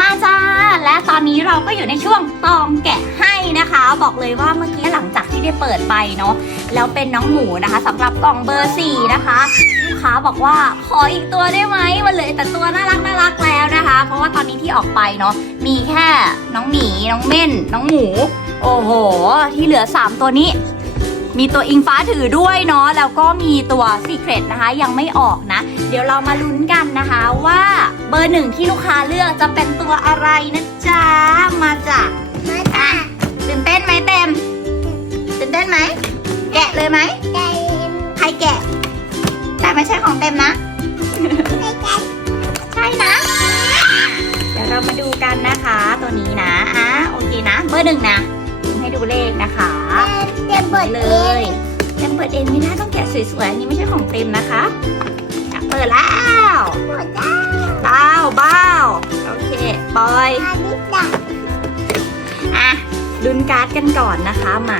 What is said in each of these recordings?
มาจ้า และตอนนี้เราก็อยู่ในช่วงตองแกะให้นะคะ บอกเลยว่าเมื่อกี้หลังจากที่ได้เปิดไปเนาะแล้วเป็นน้องหมูนะคะสำหรับกล่องเบอร์สี่นะคะลูกค้าบอกว่าขออีกตัวได้ไหมมันเหลยแต่ตัวน่ารักน่ารักแล้วนะคะ เพราะว่าตอนนี้ที่ออกไปเนาะมีแค่น้องหมีน้องเม่น น้องหมู โอ้โห ที่เหลือ 3 ตัวนี้มีตัวอิงฟ้าถือด้วยเนาะแล้วก็มีตัวซีเครตนะคะยังไม่ออกนะ เดี๋ยวเรามาลุ้นกันนะคะว่าเบอร์หนึ่งที่ลูกค้าเลือกจะเป็นตัวอะไรนะจ๊ะ มาจากมาจ้าตื่นเต้นไหมเต็มตื่นเต้นไหม แกะเลยไหมใจใครแกะ แต่ไม่ใช่ของเต็มนะไม่ใจใช่นะ เดี๋ยวเรามาดูกันนะคะ ตัวนี้นะอะโอเคนะ เบอร์หนึ่งนะให้ดูเลขนะคะเต็มเปิดเลเองยเต็มเปิดเองไม่ได้ต้องแกะสวยๆอันนี้ไม่ใช่ของเต็มนะคะอะ เปิดแล้วหมดจ้าบ้าวบ้าวโอเคปล่อยอันนี้จ้ะอะลุ้นการ์ดกันก่อนนะคะมา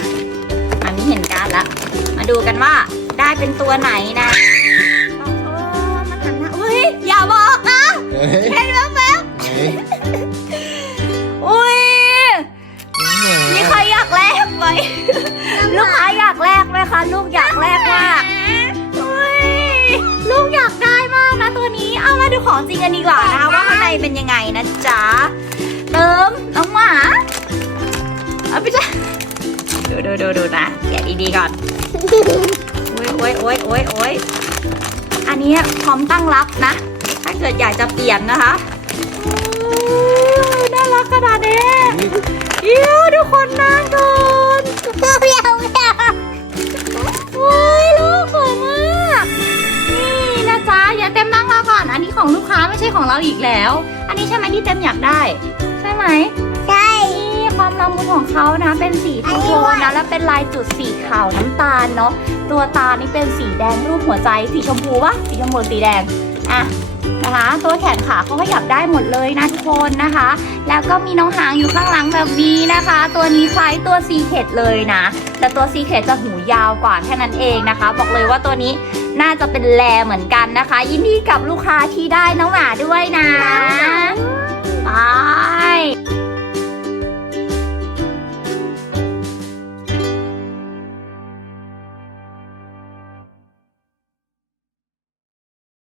มามีเห็นการ์ดแล้วมาดูกันว่าได้เป็นตัวไหนนะ ของจริงกันดีกว่านะคะว่าข้างในเป็นยังไงนะจ๊ะ เติมน้องหมาเอาไปจ้ะดูดูดูดูนะแกะดีๆก่อน โอ้ยโอ้ยโอ้ยโอ้ยโอ้ยอันนี้พร้อมตั้งรับนะ ถ้าเกิดอยากจะเปลี่ยนนะคะน่ารักขนาดนี้เยี่ยวทุกคนนั่งก่ นอันนี้ของลูกค้าไม่ใช่ของเราอีกแล้ว อันนี้ใช่ไหมที่เต็มอยากได้ ใช่ไหมใช่ นี่ความละมุนของเขานะ เป็นสีทูโทนนะแล้วเป็นลายจุดสีขาวน้ำตาลเนาะตัวตานี่เป็นสีแดงรูปหัวใจสีชมพูปะสีชมพูสีแดง อะนะคะ ตัวแขนขาเขาขยับได้หมดเลยนะทุกคนนะคะ แล้วก็มีน้องหางอยู่ข้างหลังแบบนี้นะคะ ตัวนี้คล้ายตัวซีเคดเลยนะ แต่ตัวซีเคดจะหูยาวกว่าแค่นั้นเองนะคะ บอกเลยว่าตัวนี้น่าจะเป็นแลเหมือนกันนะคะ ยินดีกับลูกค้าที่ได้น้องหมาด้วยนะ ไป